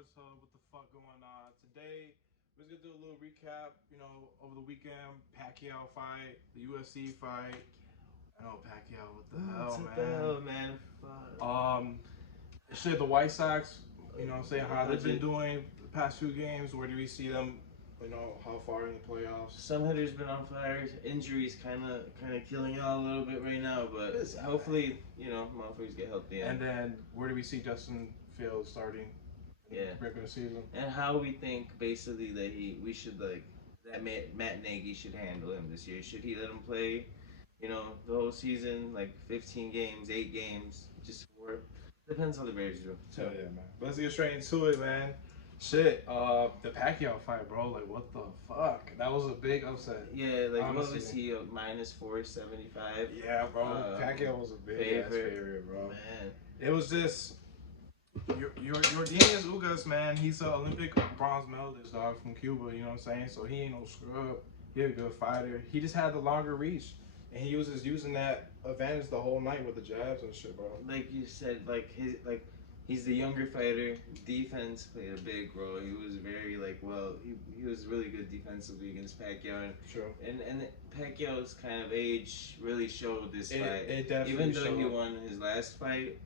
What's up? What the fuck going on? Today, we're just gonna do a little recap. Over the weekend, Pacquiao fight, the UFC fight. I know Pacquiao. What the hell, What the man? hell, man? Fuck. Shit, the White Sox. I'm saying how they've been 100. doing the past few games. Where do we see them? How far in the playoffs? Some hitters been on fire. Injuries kind of killing y'all a little bit right now, but hopefully, motherfuckers get healthy. And then where do we see Justin Fields starting? Yeah. Regular season. And how we think basically that we should that Matt Nagy should handle him this year. Should he let him play, the whole season, like 15 games, 8 games, just 4? Depends how the Bears do. So yeah, man. Let's get straight into it, man. Shit, the Pacquiao fight, bro. Like, what the fuck? That was a big upset. Yeah, like honestly. what was he, minus 475? Yeah, bro. Pacquiao was a big ass favorite, bro. Man, it was just Yordenis Ugas, man. He's an Olympic bronze medalist, dog, from Cuba. You know what I'm saying? So he ain't no scrub. He's a good fighter. He just had the longer reach, and he was just using that advantage the whole night with the jabs and shit, bro. like you said, he's the younger fighter. Defense played a big role. He was very he was really good defensively against Pacquiao. True. And Pacquiao's kind of age really showed this fight. It definitely Even though he showed. won his last fight,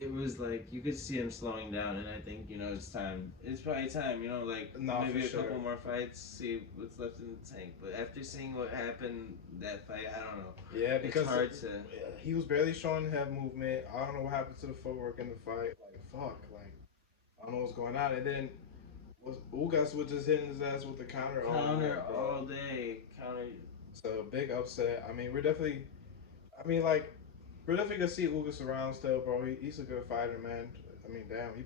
it was like you could see him slowing down, and I think it's time. It's probably time, maybe a couple more fights, see what's left in the tank. But after seeing what happened that fight, I don't know. Yeah, because it's hard to. He was barely showing head movement. I don't know what happened to the footwork in the fight. Like fuck, I don't know what's going on. And then Ugas was just hitting his ass with the counter all day. So big upset. I mean, we're definitely. We're definitely gonna see Ugas around still, bro. He's a good fighter, man. I mean, damn, he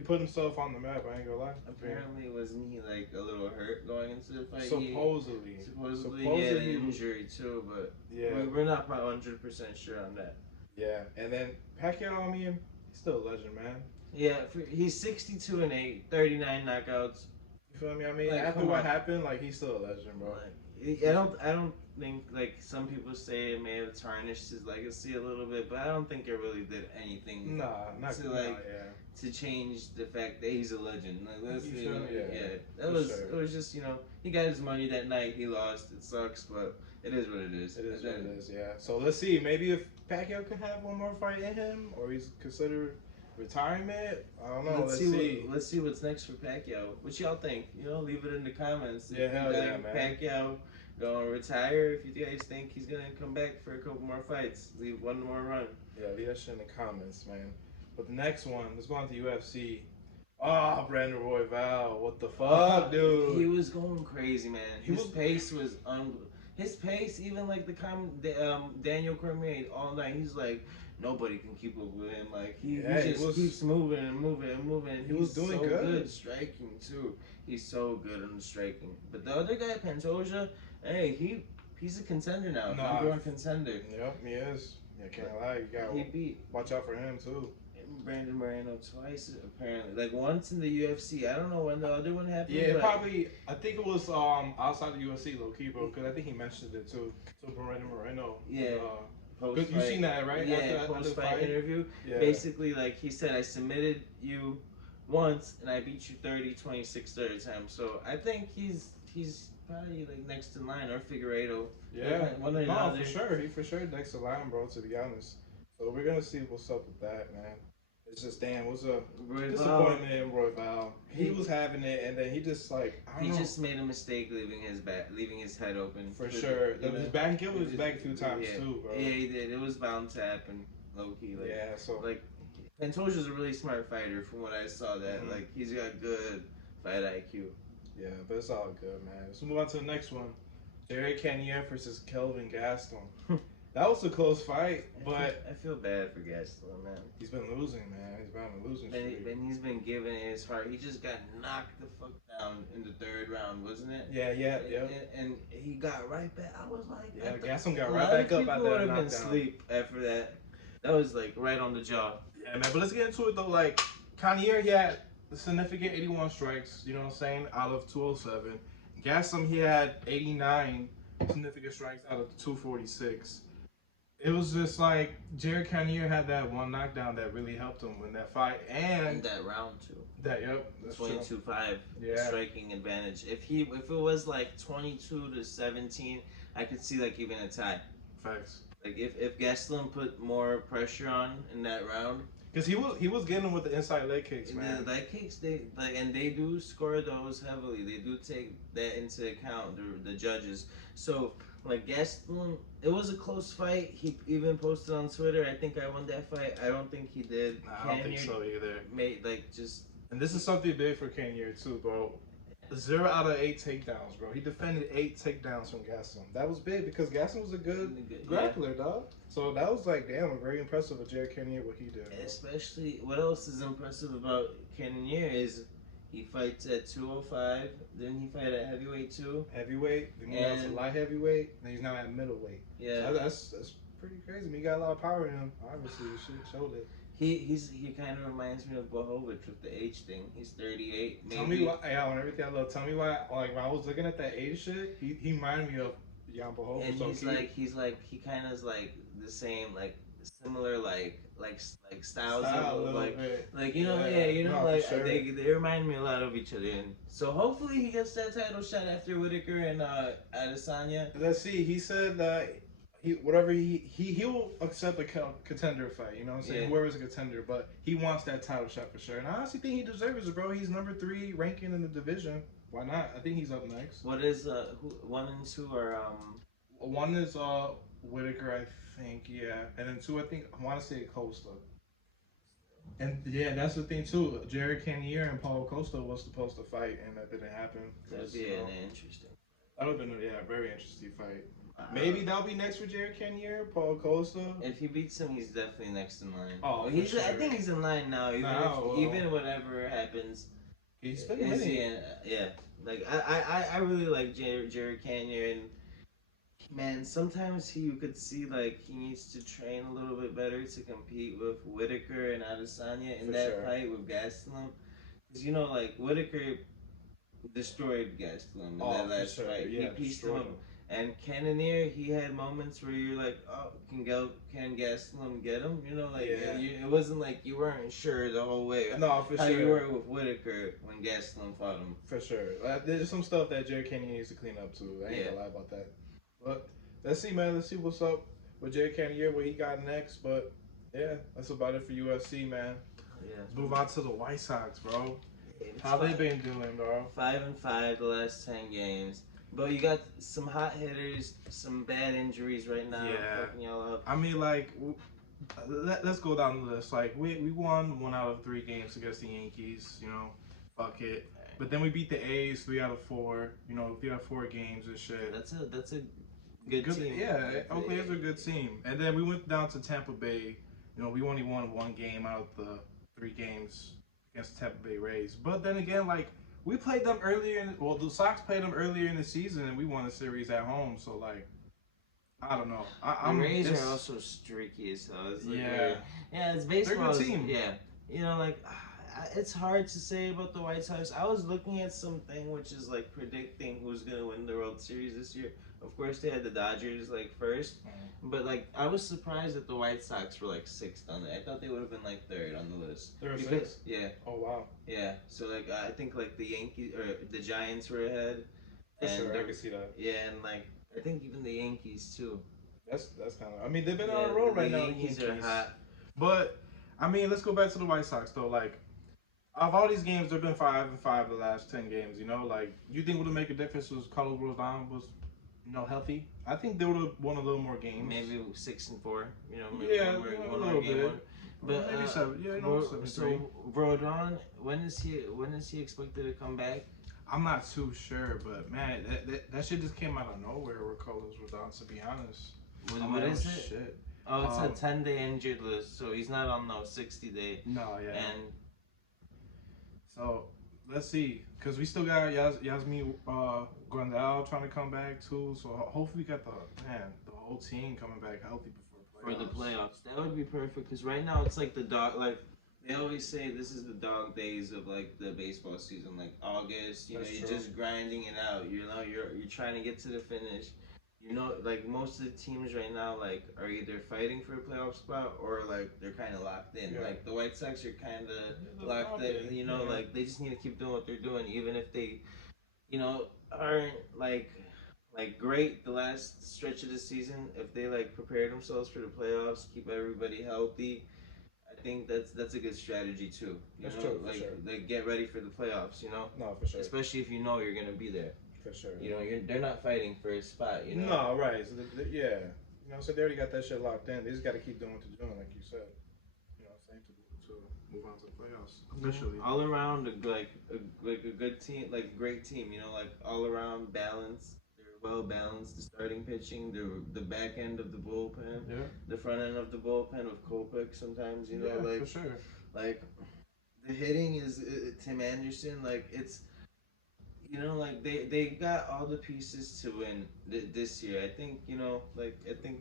put himself on the map. I ain't gonna lie. Apparently, wasn't he like a little hurt going into the fight? Supposedly he had an injury too, but yeah, we're not 100% sure on that. Yeah, and then Pacquiao, I mean, he's still a legend, man. Yeah, he's 62-8, 39 knockouts. You feel me? I mean, after what happened, he's still a legend, bro. I don't think some people say it may have tarnished his legacy a little bit, but I don't think it really did anything. Nah, not to change the fact that he's a legend. It was just he got his money that night. He lost. It sucks, but it is what it is. It is what it is. Yeah. So let's see. Maybe if Pacquiao could have one more fight in him, or he's considered retirement. I don't know. Let's see. Let's see what's next for Pacquiao. What y'all think? Leave it in the comments. Yeah, hell yeah, man. Pacquiao gonna retire. If you guys think he's gonna come back for a couple more fights, leave one more run. Yeah, leave that shit in the comments, man. But the next one, let's go on to UFC. Oh, Brandon Royval, what the fuck, dude? He was going crazy, man. His pace was his pace, even Daniel Cormier all night. He's like, nobody can keep up with him. He just keeps moving and moving and moving. He was doing so good striking too. He's so good on the striking. But the other guy, Pantoja, hey, he's a contender now. Number one contender. Yep, he is. Yeah, can't lie. You gotta watch out for him too. Brandon Moreno twice apparently, once in the UFC. I don't know when the other one happened. Yeah, probably. I think it was outside the UFC, low key, bro. Because I think he mentioned it too. So Brandon Moreno. Yeah. Because you seen that, right? Yeah, post-fight interview. Yeah. Basically, he said, I submitted you once and I beat you 26 third time. So I think he's probably next in line, or Figueiredo. Yeah, for sure. He for sure next in line, bro. To be honest. So we're gonna see what's up with that, man. It's just damn, what's a disappointment in Royval. He was having it, and then he just just made a mistake leaving his head open. For sure, his back kick was back a few times too, bro. Yeah, he did. It was bound to happen, low key. Pantoja's a really smart fighter, from what I saw. That he's got good fight IQ. Yeah, but it's all good, man. Let's move on to the next one. Jared Cannonier versus Kelvin Gaston. That was a close fight, but I feel bad for Gaston, man. He's been losing, man. He's been on a losing streak. And he's been giving it his heart. He just got knocked the fuck down in the third round, wasn't it? Yeah. And he got right back. I was like, yeah, Gaston got right back up after that knockdown. People would have been asleep after that. That was right on the jaw. Yeah, man. But let's get into it though. Cannonier, he had a significant 81 strikes. You know what I'm saying? Out of 207. Gaston, he had 89 significant strikes out of 246. It was just like Jared Cannonier had that one knockdown that really helped him win that fight, and that round too. That's 22-5 yeah. striking advantage. If it was like 22-17, I could see like even a tie. Facts. Like if Gastelum put more pressure on in that round, because he was getting them with the inside leg kicks, man. The leg kicks, they do score those heavily. They do take that into account, the judges. So like Gastelum, it was a close fight. He even posted on Twitter, I think I won that fight. I don't think he did. I don't think so either. Made like just. And this is something big for Cannonier too, bro. 0 out of 8 takedowns, bro. He defended 8 takedowns from Gastelum. That was big because Gastelum was a good grappler, dog. So that was like, damn, very impressive of Jared Cannonier what he did. Bro. Especially, what else is impressive about Cannonier is he fights at 205. Then he fight at heavyweight too. Heavyweight. Then he moved to light heavyweight. Then he's now at middleweight. Yeah, so that's pretty crazy. I mean, he got a lot of power in him. Obviously, the shit showed it. He kind of reminds me of Blachowicz with the age thing. He's 38. Maybe. Tell me why. Yeah, on everything I love. Tell me why. Like when I was looking at that age shit, he reminded me of Jan Blachowicz. And he kind of is like the same, like similar, like styles of like you know sure. they remind me a lot of each other. And so hopefully he gets that title shot after Whitaker and Adesanya. Let's see. He said that. He will accept a contender fight, you know what I'm saying? Yeah. Whoever's a contender, but he wants that title shot for sure. And I honestly think he deserves it, bro. He's number 3 ranking in the division. Why not? I think he's up next. What is 1 and 2 are 1 is Whitaker, I think, yeah. And then 2 I want to say Costa. And yeah, that's the thing too. Jared Cannonier and Paulo Costa was supposed to fight and that didn't happen. That'd be interesting. That would have been a very interesting fight. Maybe that'll be next for Jared Cannonier, Paulo Costa. If he beats him, he's definitely next in line. Oh, sure. I think he's in line now. Even whatever happens, he's been winning. Yeah, like I really like Jared Cannonier, and man, sometimes you could see like he needs to train a little bit better to compete with Whitaker and Adesanya in that fight with Gastelum, because you know like Whitaker destroyed Gastelum in that last fight. Yeah, he pieced him up. And Cannonier, he had moments where you're like, oh, can Gastelum get him? You know, like it wasn't like you weren't sure the whole way. No, for how sure. You were with Whitaker when Gastelum fought him. For sure. There's some stuff that Jared Cannonier needs to clean up too. I ain't gonna lie about that. But let's see, man. Let's see what's up with Jared Cannonier, what he got next. But yeah, that's about it for UFC, man. Yeah. Let's move on to the Whitesox, bro. How they been doing, bro? 5-5 the last 10 games. But you got some hot hitters, some bad injuries right now. Yeah. Fucking y'all up. I mean, like, let's go down the list. Like, we won 1 out of 3 games against the Yankees. You know, fuck it. But then we beat the A's 3 out of 4. You know, 3 out of 4 games and shit. That's a good team. Yeah, Oakland is a good team. And then we went down to Tampa Bay. You know, we only won 1 game out of the 3 games against the Tampa Bay Rays. But then again, like, we played them earlier. The Sox played them earlier in the season, and we won the series at home. So, like, I don't know. The Rays are also streaky as hell. It's like it's baseball. They're a good team. Yeah, you know, like it's hard to say about the White Sox. I was looking at something which is like predicting who's gonna win the World Series this year. Of course, they had the Dodgers like first, but like I was surprised that the White Sox were like 6th on it. I thought they would have been like 3rd on the list. They were 6th? Yeah. Oh wow. Yeah. So like I think like the Yankees or the Giants were ahead. For sure, I can see that. Yeah, and like I think even the Yankees too. That's kind of. I mean, they've been on a roll right now. The Yankees are hot. But I mean, let's go back to the White Sox though. Like, of all these games, they've been 5-5 the last 10 games. You know, like, you think would have make a difference was Carlos Rodon was, you know, healthy? I think they would have won a little more games. Maybe 6-4. You know, maybe one more game. But maybe 7. Yeah, you know, 7-3. So Rodon, when is he expected to come back? I'm not too sure, but man, that shit just came out of nowhere with Carlos Rodon. To be honest. What is it? Shit. Oh, it's a 10-day injured list, so he's not on the 60-day. No, yeah. And so let's see, cause we still got Yasmin Grandal trying to come back too. So hopefully we got the whole team coming back healthy before playoffs. For the playoffs, that would be perfect. Cause right now it's like the dog. Like they always say, this is the dog days of like the baseball season. Like August, you know, you're just grinding it out. You know, you're trying to get to the finish. You know, like most of the teams right now, like are either fighting for a playoff spot or like they're kind of locked in. Yeah. Like the White Sox are kind of locked in. You know, like they just need to keep doing what they're doing, even if they, you know, aren't like great the last stretch of the season. If they like prepare themselves for the playoffs, keep everybody healthy, I think that's a good strategy too. That's true, like sure. like get ready for the playoffs. You know, no, for sure. Especially if you know you're gonna be there. For sure. You know, they're not fighting for a spot. You know. No, right. So yeah, so they already got that shit locked in. They just got to keep doing what they're doing, like you said. You know, same to move on to the playoffs officially. All around, like a good team, like great team. You know, like all around balance. They're well balanced. The starting pitching, the back end of the bullpen, Yeah. the front end of the bullpen of Kopech. Sometimes you know, like for sure. Like the hitting is Tim Anderson. Like it's like they got all the pieces to win this year. I think I think.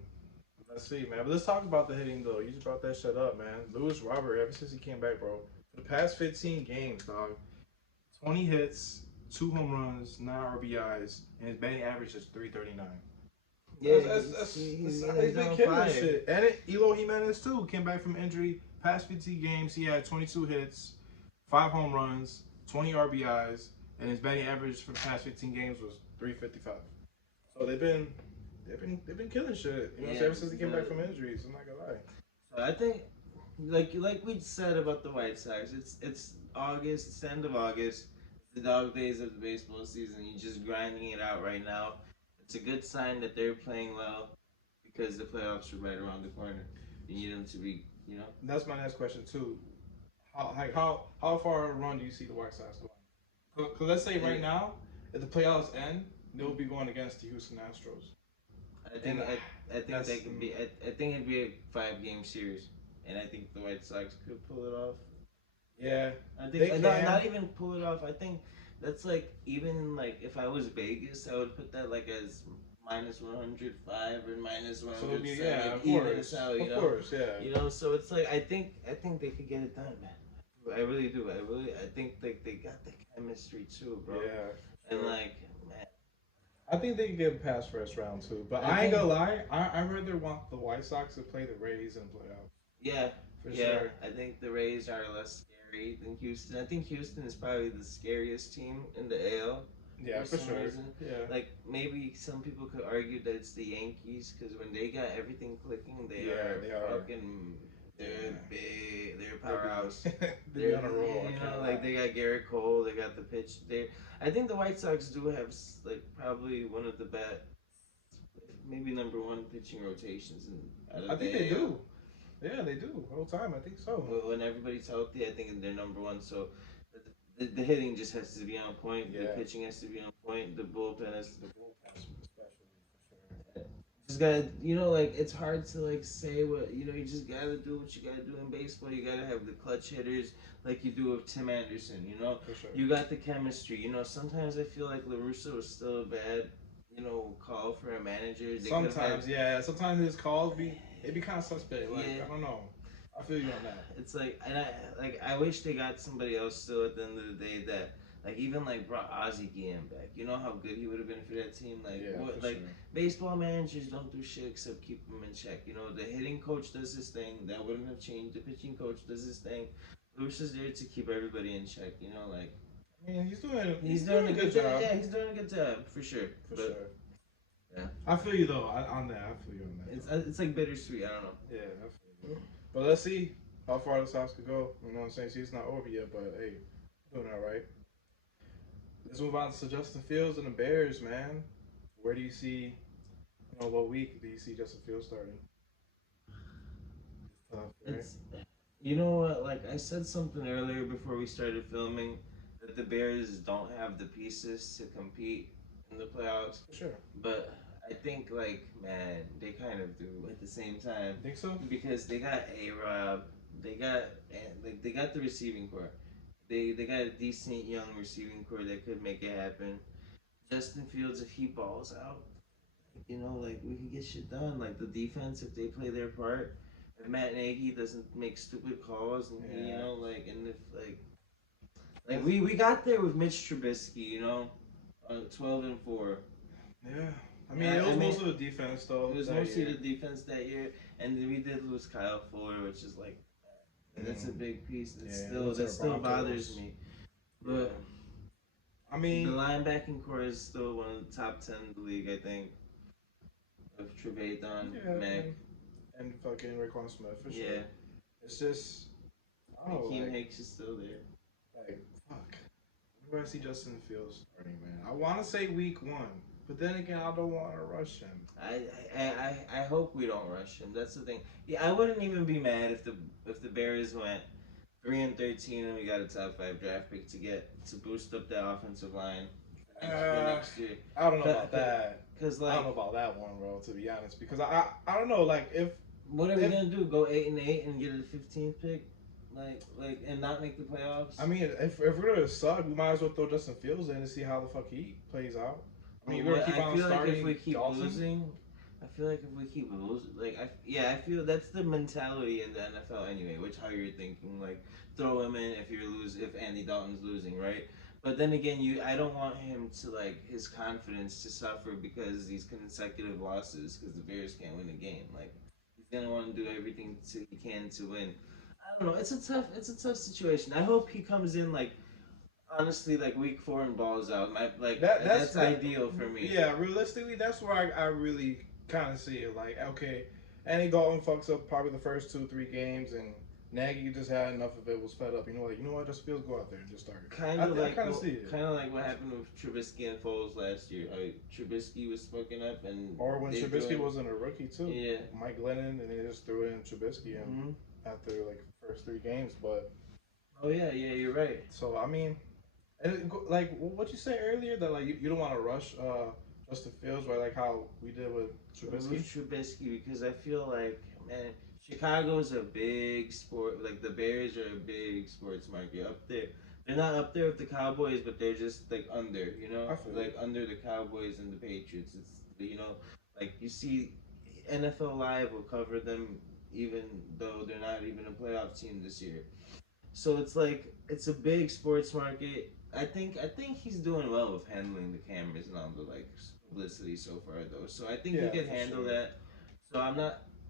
Let's see, man. But let's talk about the hitting, though. You just brought that shit up, man. Lewis Robert, ever since he came back, bro, for the past 15 games, dog, 20 hits, 2 home runs, 9 RBIs, and his batting average is 339. Yeah, he's been killing shit. And Elo Jimenez, too, came back from injury. Past 15 games, he had 22 hits, 5 home runs, 20 RBIs, and his batting average for the past 15 games was 355. So they've been killing shit. Ever since he came back from injuries. I'm not gonna lie. So I think, like we said about the White Sox, it's August, it's the end of August, the dog days of the baseball season. You're just grinding it out right now. It's a good sign that they're playing well because the playoffs are right around the corner. You need them to be, That's my next question too. How far a run do you see the White Sox going? Because let's say right now, if the playoffs end, they'll be going against the Houston Astros. I think they could be. I think it'd be a 5-game series, and I think the White Sox could pull it off. Yeah, I think not even pull it off. I think that's like even like if I was Vegas, I would put that like as minus 105 or minus 107. So yeah, of course, So it's like I think they could get it done, man. I really do. I think like they got the chemistry too, bro. Yeah, and like. I think they can get past first round too, but I ain't gonna lie. I rather want the White Sox to play the Rays in playoffs. Yeah, for sure. I think the Rays are less scary than Houston. I think Houston is probably the scariest team in the AL. Yeah, for sure. Reason. Yeah. Like maybe some people could argue that it's the Yankees because when they got everything clicking, they are fucking. They're big. They're a powerhouse. They're on a roll. Like they got Garrett Cole. They got the pitch. I think the White Sox do have like probably one of the best, maybe number 1 pitching rotations. I think they do. Yeah, they do. The whole time, I think so. When everybody's healthy, I think they're number 1. So the hitting just has to be on point. Yeah. The pitching has to be on point. The bullpen has to be just gotta, like it's hard to like say what you just gotta do what you gotta do in baseball. You gotta have the clutch hitters like you do with Tim Anderson. For sure. You got the chemistry. Sometimes I feel like LaRusso is still a bad, call for a manager. Sometimes his calls be kind of suspect. Like I don't know. I feel you on that. It's like, and I wish they got somebody else still at the end of the day that. Like even like brought Ozzie Guillen back. You know how good he would have been for that team. Like sure. Baseball managers don't do shit except keep them in check. The hitting coach does his thing. That wouldn't have changed. The pitching coach does his thing. Lewis is there to keep everybody in check. I mean, he's doing a good job. Yeah, he's doing a good job for sure. For sure. Yeah. I feel you though on that. I feel you on that. It's like bittersweet. I don't know. Yeah, I feel you. But let's see how far the Sox could go. You know what I'm saying? See, it's not over yet, but hey, doing all right. Let's move on to Justin Fields and the Bears, man. Where do you see, what week do you see Justin Fields starting? You know what? Like I said something earlier before we started filming that the Bears don't have the pieces to compete in the playoffs. Sure. But I think, man, they kind of do at the same time. Think so? Because they got A-Rob, they got the receiving core. They got a decent young receiving core that could make it happen. Justin Fields, if he balls out, we can get shit done. Like the defense, if they play their part, if Matt Nagy doesn't make stupid calls, and and if we got there with Mitch Trubisky, 12-4. Yeah. I mean, it was mostly the defense, though. It was mostly the defense that year, and we did lose Kyle Fuller, which is like, that's a big piece. That still bothers me. But I mean, the linebacking core is still one of the top 10 in the league, I think. Of Trevathan, Mac, and fucking Raekwon Smith for sure. Yeah, it's just. Hakeem Hicks is still there. Like, fuck. Where do I see Justin Fields starting, man? I want to say week 1, but then again, I don't want to rush him. I hope we don't rush him. That's the thing. Yeah, I wouldn't even be mad if the Bears went 3-13 and we got a top 5 draft pick to boost up that offensive line next year. I don't know about that. Cause I don't know about that one, bro. To be honest, because I don't know. Like, what are we gonna do? Go 8-8 and get a 15th pick? Like, and not make the playoffs? I mean, if we're gonna suck, we might as well throw Justin Fields in and see how the fuck he plays out. I mean, we're gonna keep on starting. If we keep losing, I feel like if we keep losing, I feel that's the mentality in the NFL anyway. Which how you're thinking, like, throw him in if Andy Dalton's losing, right? But then again, I don't want him to, like, his confidence to suffer because these consecutive losses because the Bears can't win a game. Like, he's gonna want to do everything he can to win. I don't know. It's a tough situation. I hope he comes in honestly week 4 and balls out. That's ideal for me. Yeah, realistically, that's where I really kind of see it. Like, okay, Andy Dalton fucks up probably the first 2-3 games, and Nagy just had enough of it, was fed up. You know what? Just Fields go out there and just start. Kind of like what happened with Trubisky and Foles last year. Trubisky was smoking up, or when Trubisky wasn't a rookie too. Yeah, Mike Glennon, and they just threw in Trubisky after first 3 games. But yeah, you're right. So I mean, what you said earlier that you don't want to rush Justin Fields, right? Like how we did with Trubisky, because I feel like, man, Chicago's a big sport. Like, the Bears are a big sports market up there. They're not up there with the Cowboys, but they're just under, under the Cowboys and the Patriots. It's you see, NFL Live will cover them even though they're not even a playoff team this year. So it's a big sports market. I think he's doing well with handling the cameras and all the publicity so far though. So I think he can handle that. So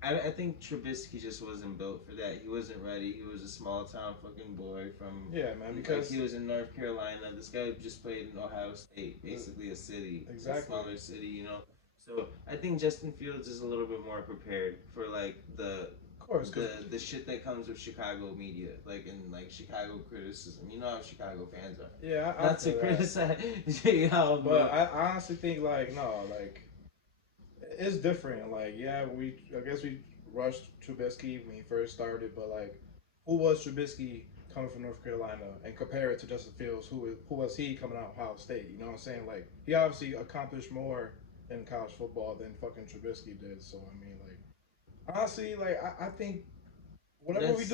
I think Trubisky just wasn't built for that. He wasn't ready. He was a small town fucking boy from because he was in North Carolina. This guy just played in Ohio State, basically a city, a smaller city, So I think Justin Fields is a little bit more prepared for the shit that comes with Chicago media, and Chicago criticism. You know how Chicago fans are. Yeah, not to criticize, but I honestly think it's different. I guess we rushed Trubisky when he first started, but who was Trubisky coming from North Carolina and compare it to Justin Fields? Who was he coming out of Ohio State? You know what I'm saying? He obviously accomplished more in college football than fucking Trubisky did. So I mean, honestly, I think whatever we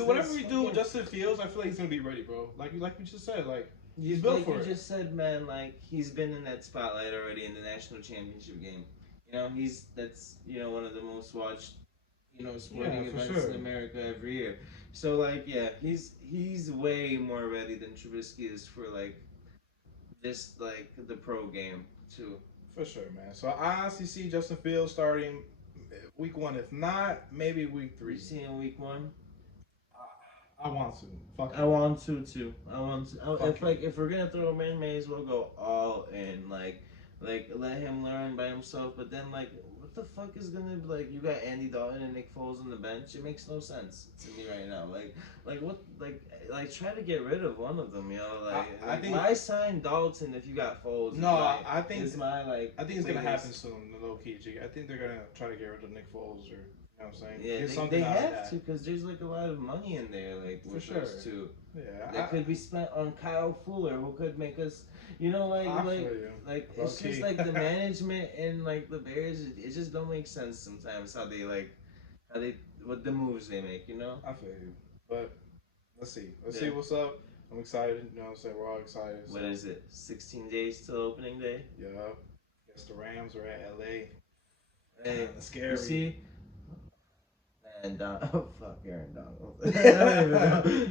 do with Justin Fields, I feel like he's gonna be ready, bro. Like we just said, he's built for it. You just said, man, he's been in that spotlight already in the national championship game. That's one of the most watched sporting events in America every year. So he's way more ready than Trubisky is for just the pro game too. For sure, man. So I honestly see Justin Fields starting week 1. If not, maybe week 3. You see him week 1? I want to. I want to too. If we're gonna throw him in, may as well go all in. Let him learn by himself. But then what the fuck is gonna be you got Andy Dalton and Nick Foles on the bench? It makes no sense to me right now. Try to get rid of one of them, I think why sign Dalton if you got Foles? I think it's gonna happen soon, low key. I think they're gonna try to get rid of Nick Foles, or you know what I'm saying? Yeah, they have to, because there's a lot of money in there, with those two. Yeah, that could be spent on Kyle Fuller, who could make us, it's just the management and the Bears. It just don't make sense sometimes how they what the moves they make. I feel you, but let's see what's up. I'm excited. You know what I'm saying? We're all excited. What is it? 16 days till opening day. Yeah. Guess the Rams are at LA. Hey, scary. You see? And fuck Aaron Donald.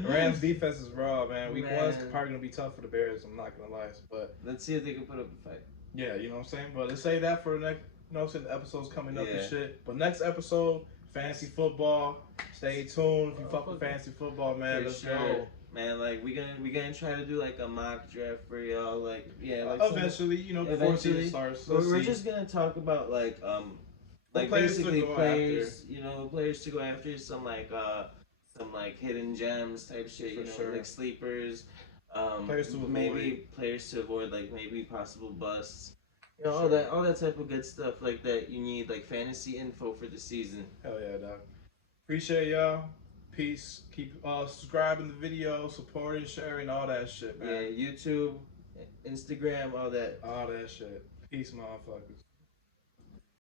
Rams defense is raw, man. Week 1's probably gonna be tough for the Bears. I'm not gonna lie, but let's see if they can put up a fight. Yeah, you know what I'm saying. But let's say that for You know, so the episode's coming up and shit. But next episode, fantasy football. Stay tuned if you fuck with fantasy football, man. Let's go. Man, like we gonna try to do like a mock draft for y'all, like like eventually, you know, before season starts. We're just gonna talk about like basically players, you know, players to go after, some like hidden gems type shit, you know, like sleepers, players to avoid. Maybe players to avoid, like maybe possible busts. You know, all that type of good stuff like that you need, like fantasy info for the season. Hell yeah, dog. Appreciate y'all. Peace. Keep subscribing the video, supporting, sharing, all that shit, man. Yeah, YouTube, Instagram, all that. All that shit. Peace, motherfuckers.